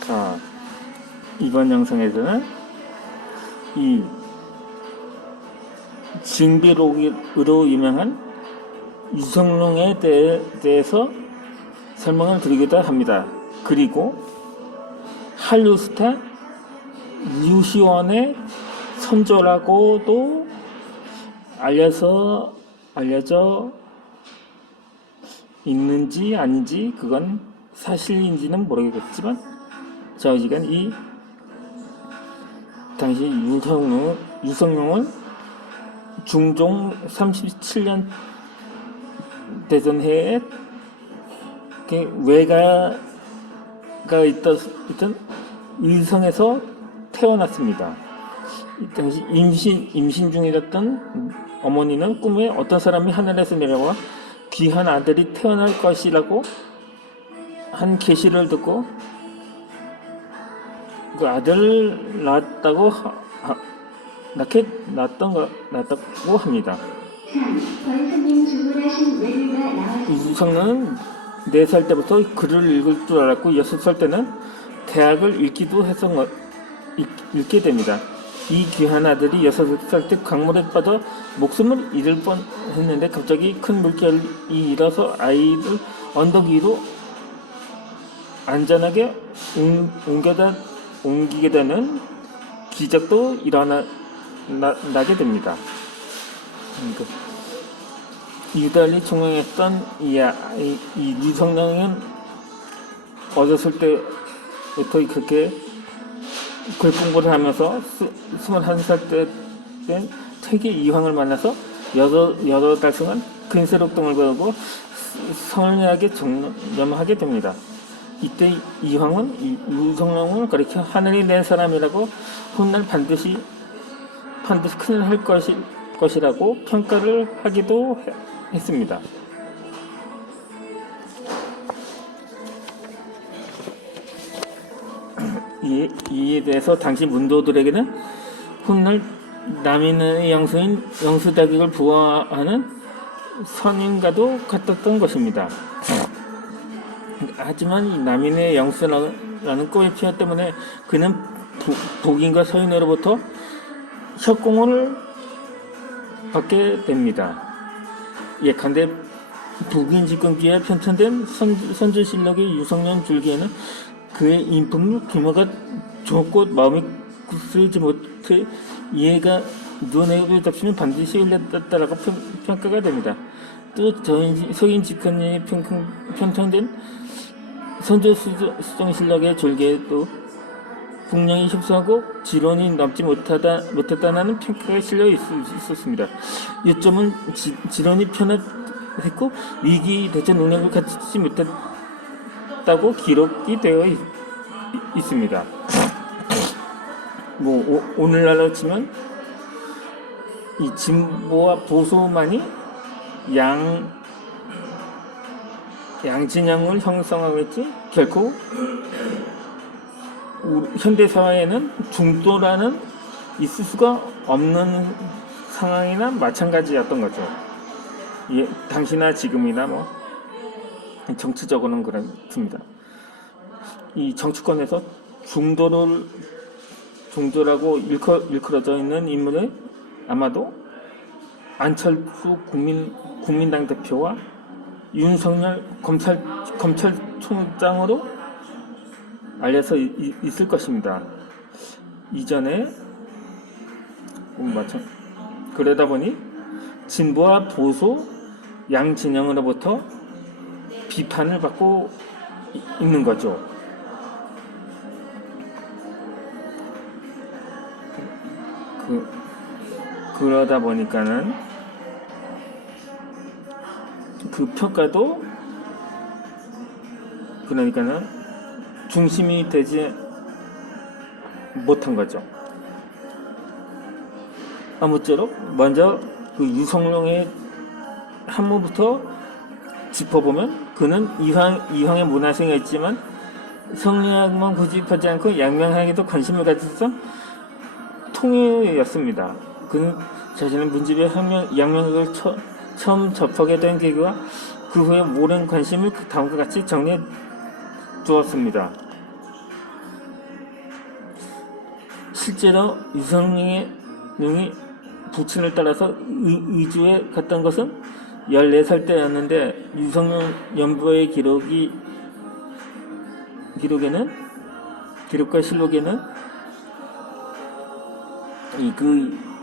자, 이번 영상에서는 이 징비록으로 유명한 유성룡에 대해서 설명을 드리고자 합니다. 그리고 한류 스타 류시원의 선조라고도 알려져 있는지 아닌지 그건 사실인지는 모르겠지만 저지간 이 당시 유성룡은 중종 37년 대전해에 외가가 있던 의성에서 태어났습니다. 이 당시 임신 중이었던 어머니는 꿈에 어떤 사람이 하늘에서 내려와 귀한 아들이 태어날 것이라고 한 계시를 듣고 그 아들을 낳았다고 합니다. 유성룡은 4살 때부터 글을 읽을 줄 알았고 6살 때는 대학을 읽게 됩니다. 이 귀한 아들이 6살 때 강물에 빠져 목숨을 잃을 뻔했는데 갑자기 큰 물결이 일어서 아이를 언덕 위로 안전하게 옮기게 되는 기적도 일어나게 됩니다. 유달리 총명했던 이 유성룡은 어렸을 때부터 그렇게 글 공부를 하면서 21살 때 퇴계 이황을 만나서 여러 달 동안 근세록동을 배우고 성리학에 전념하게 됩니다. 이때 이황은 유성룡을 가리켜 하늘이 낸 사람이라고 훗날 반드시 큰일 할 것이라고 평가를 하기도 했습니다. 이에 대해서 당시 문도들에게는 훗날 남인의 영수인 영수다객을 부하하는 선인과도 같았던 것입니다. 하지만 이 남인의 영수라는 꿈의 피어 때문에 그는 복인과 서인으로부터 협공을 받게 됩니다. 예컨대 북인 집권기에 편찬된 선조실록의 유성룡 줄기에는 그의 인품 규모가 좁고 마음이 굳세지 못해 이해가 눈에 잡히면 반드시 흘렸다라고 평가가 됩니다. 또 서인 집권기에 편찬된 선조수정실록의 졸기에도 국령이 협소하고 지론이 넘지 못했다는 평가가 실려 있었습니다. 요점은 지론이 편협했고 위기 대처 능력을 갖추지 못했다고 기록이 되어 있습니다. 오늘날로 치면 이 진보와 보수만이 양진영을 형성하고 있지 결코 현대 사회에는 중도라는 있을 수가 없는 상황이나 마찬가지였던 거죠. 당시나 지금이나 정치적으로는 그렇습니다. 이 정치권에서 중도라고 일컬어져 있는 인물은 아마도 안철수 국민당 대표와 윤석열 검찰총장으로 알려져 있을 것입니다. 이전에 그러다 보니 진보와 보수 양진영으로부터 비판을 받고 있는 거죠. 그러다 보니까는 그 평가도 그러니까는 중심이 되지 못한 거죠. 아무쪼록 먼저 그 유성룡의 한문부터 짚어보면 그는 이황의 문화생이었지만 성리학만 고집하지 않고 양명학에도 관심을 가졌던 통일이었습니다. 그는 자신의 문집의 양명학을 처음 접하게 된 계기와 그 후에 오랜 관심을 다음과 같이 정리해 두었습니다. 실제로 유성룡이 부친을 따라서 의주에 갔던 것은 14살 때였는데 유성룡 연부의 기록과 실록에는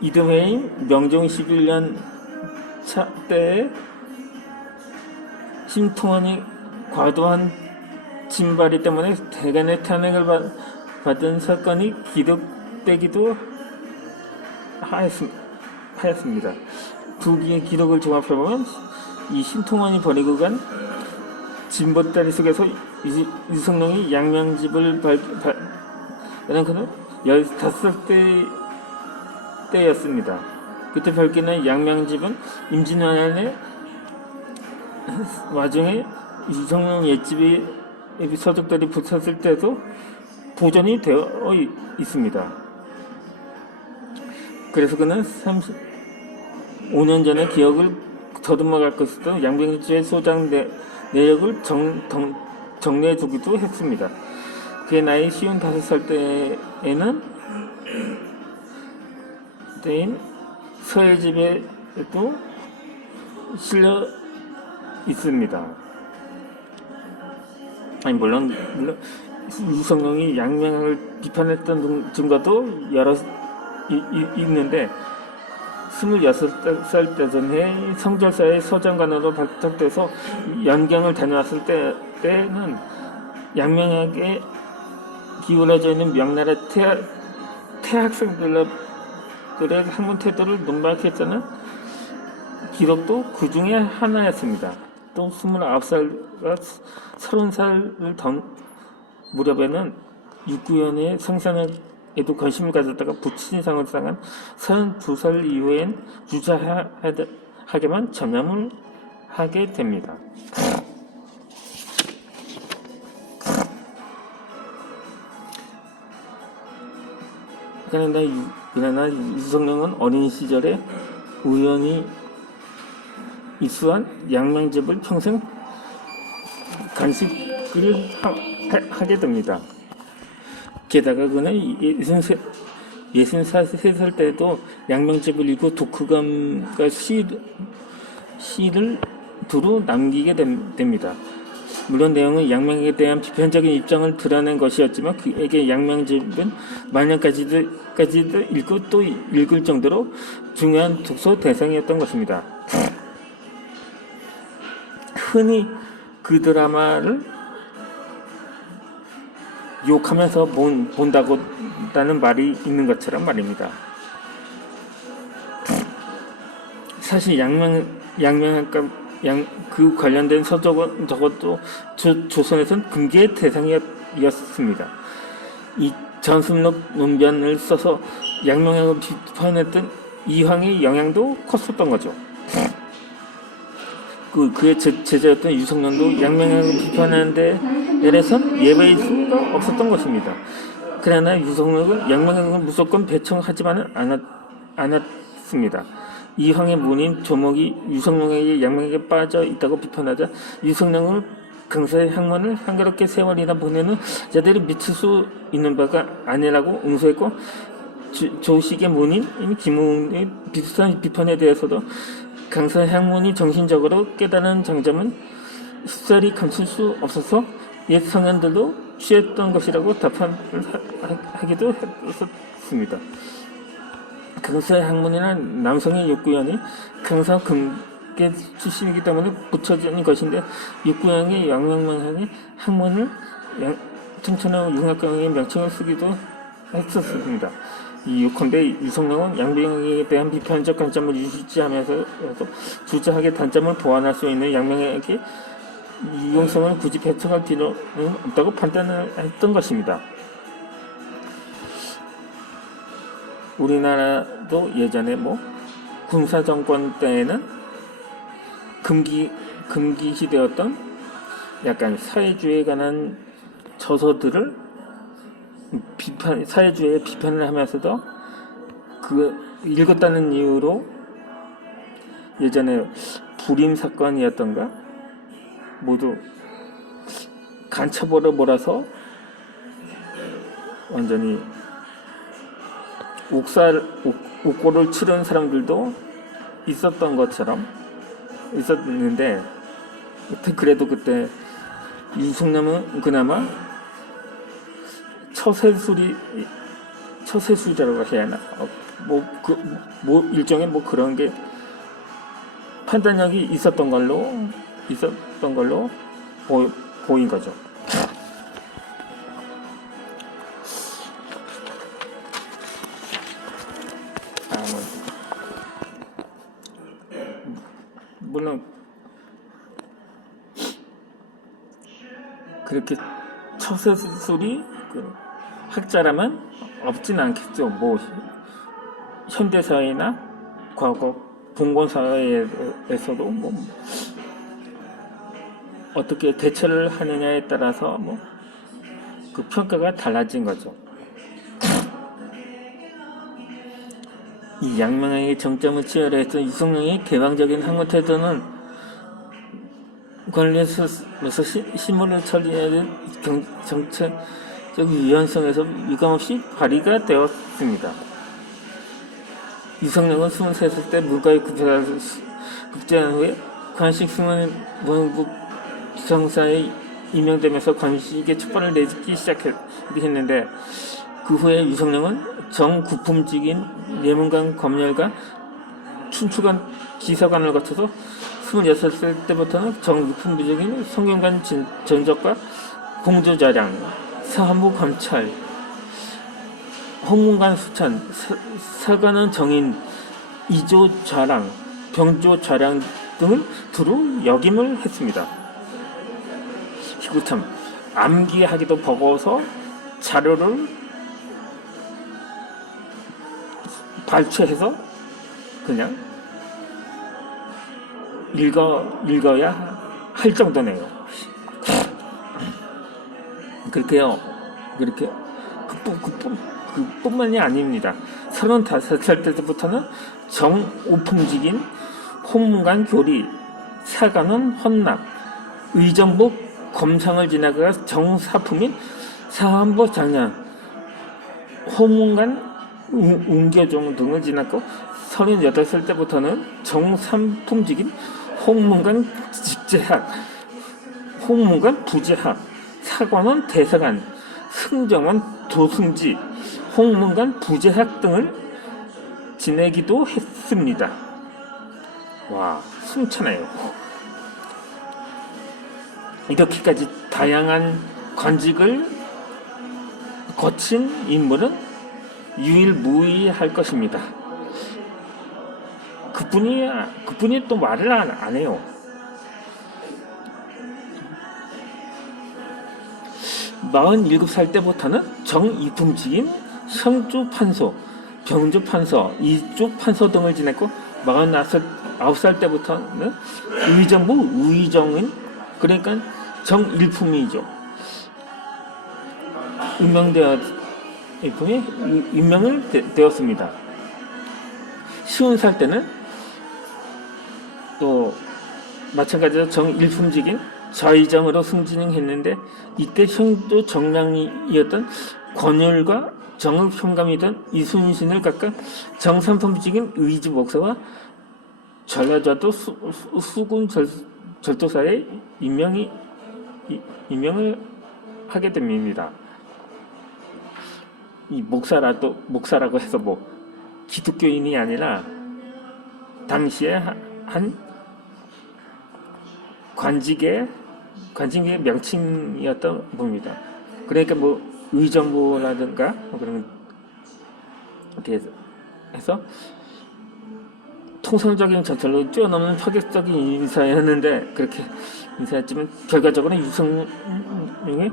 이듬해인 명종 11년 차 때에 심통원이 과도한 진발이 때문에 대간의 탄핵을 받은 사건이 기록되기도 하였습니다. 두 개의 기록을 조합해보면 이 심통원이 버리고 간 진보다리 속에서 유성룡이 양명집을 발견한 것은 15살 때였습니다. 그때 밝히는 양명집은 임진왜란의 와중에 유성룡 옛집이 서적들이 붙었을 때도 보존이 되어 있습니다. 그래서 그는 35년 전에 기억을 더듬어 갈 것으로 양명집의 소장 내역을 정리해 두기도 했습니다. 그의 나이 55살 때에는 서예집에도 실려 있습니다. 물론 유성룡이 양명을 비판했던 증거도 여러 있는데 26살 때전에 성절사의 서장관으로 발탁돼서 연경을 다녀왔을 때는 양명에게 기울어져 있는 명나라 태학생들의 학문 태도를 논박했다는 기록도 그 중에 하나였습니다. 또 29살과 30살을 던 무렵에는 육구연의 생산에도 관심을 가졌다가 부친상을 당한 32살 이후엔 유자하게만 전념을 하게 됩니다. 그러나 유성룡은 어린 시절에 우연히 입수한 양명집을 평생 간직을 하게 됩니다. 게다가 그는 63살 때도 양명집을 읽고 독후감과 시를 두루 남기게 됩니다. 물론 내용은 양명에 대한 비판적인 입장을 드러낸 것이었지만 그에게 양명집은 만년까지도 읽고 또 읽을 정도로 중요한 독서 대상이었던 것입니다. 흔히 그 드라마를 욕하면서 본다고라는 말이 있는 것처럼 말입니다. 사실 그 관련된 서적은 적어도 조선에선 금기의 대상이었습니다. 이 전승록 논변을 써서 양명을 비판했던 이황의 영향도 컸었던 거죠. 그의 제자였던 유성룡도 양명을 비판하는 데에선 예외일 수가 없었던 것입니다. 그러나 유성룡은 양명을 무조건 배척하지만은 않았습니다. 이황의 문인 조목이 유성룡에게 양명에게 빠져 있다고 비판하자 유성룡을 강사의 학문을 한가롭게 세월이나 보내는 자들이 미칠 수 있는 바가 아니라고 응수했고 조식의 문인 김웅의 비슷한 비판에 대해서도 강사의 학문이 정신적으로 깨달은 장점은 쉽사리 감출 수 없어서 옛 성현들도 취했던 것이라고 답을 하기도 했었습니다. 강사의 학문이란 남성의 육구연이 강사 금계 출신이기 때문에 붙여진 것인데 육구연의 양명만하니 학문을 청천하고 융합경의 명칭을 쓰기도 했었습니다. 요컨대 유성룡은 양명에 대한 비판적 관점을 유지하면서 주저하게 단점을 보완할 수 있는 양명에게 유용성을 굳이 배척할 필요는 없다고 판단을 했던 것입니다. 우리나라도 예전에 군사정권 때에는 금기시되었던 약간 사회주의에 관한 저서들을 사회주의에 비판을 하면서도 읽었다는 이유로 예전에 불임 사건이었던가 모두 간첩으로 몰아서 완전히 옥고를 치른 사람들도 있었던 것처럼 있었는데, 그래도 그때 유승남은 그나마 처세술이라고 해야 하나? 일종의 그런 게 판단력이 있었던 걸로 보인 거죠. 물론 그렇게 처세술이 학자라면 없진 않겠죠. 현대사회나 과거 봉건사회에서도 어떻게 대처를 하느냐에 따라서 그 평가가 달라진 거죠. 이 양명에게 정점을 치열했던 유승룡의 개방적인 학문 태도는 관련해서 신문을 처리하는 정책적 유연성에서 유감없이 발휘가 되었습니다. 유승룡은 23살 때 문과에 급제한 후에 관식승은 문부 부상사에 임명되면서 관식의 촛발을 내딛기 시작했는데, 그 후에 유승룡은 정구품직인 예문관 검열과 춘추관 기사관을 거쳐서 26살 때부터는 정구품직인 성균관 전적과 공조자량, 사한부 감찰, 홍문관 수찬, 사관원 정인, 이조좌랑, 병조좌랑 등을 두루 역임을 했습니다. 이거 참 암기하기도 버거워서 자료를 발췌해서 그냥 읽어야 할 정도네요. 그렇게 그뿐만이 아닙니다. 35살 때부터는 정오품직인 홍문관 교리, 사관원 헌납, 의정부 검상을 지나가 정사품인 사한부 장량, 홍문관 운교종 등을 지났고, 38살 때부터는 정삼품직인 홍문관 직제학, 홍문관 부제학, 사관원 대사관, 승정원 도승지, 홍문관 부제학 등을 지내기도 했습니다. 와, 숨차네요. 이렇게까지 다양한 관직을 거친 인물은 유일무이할 것입니다. 그분이 또 말을 안 해요. (47) 살 때부터는 정이품직인 형조판서, 병조판서, 이조판서 등을 지냈고, 49살 때부터는 의정부 의정인, 그러니까 정일품이죠. 임명을 되었습니다. 50살 때는 또 마찬가지로 정일품직인 좌의정으로 승진했는데, 이때 형조 정량이었던 권율과 정읍현감이던 이순신을 깎아 정삼품직인 의지 목사와 전라자도 수군 절도사에 임명을 하게 됩니다. 이 목사라고 해서 기독교인이 아니라 당시에 한 관직의 명칭이었던 겁니다. 그러니까 의정부라든가 그런 이렇게 해서 통상적인 전철로 뛰어넘는 파격적인 인사였는데, 그렇게 인사했지만 결과적으로 유승룡의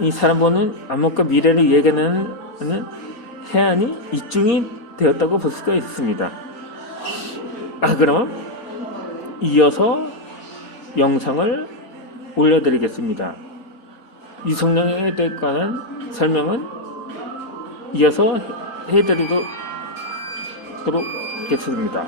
이 사람 보는 암흑과 미래를 예견하는 해안이 입증이 되었다고 볼 수가 있습니다. 그러면 이어서 영상을 올려드리겠습니다. 유승룡에 관한 설명은 이어서 해드리도록 하겠습니다.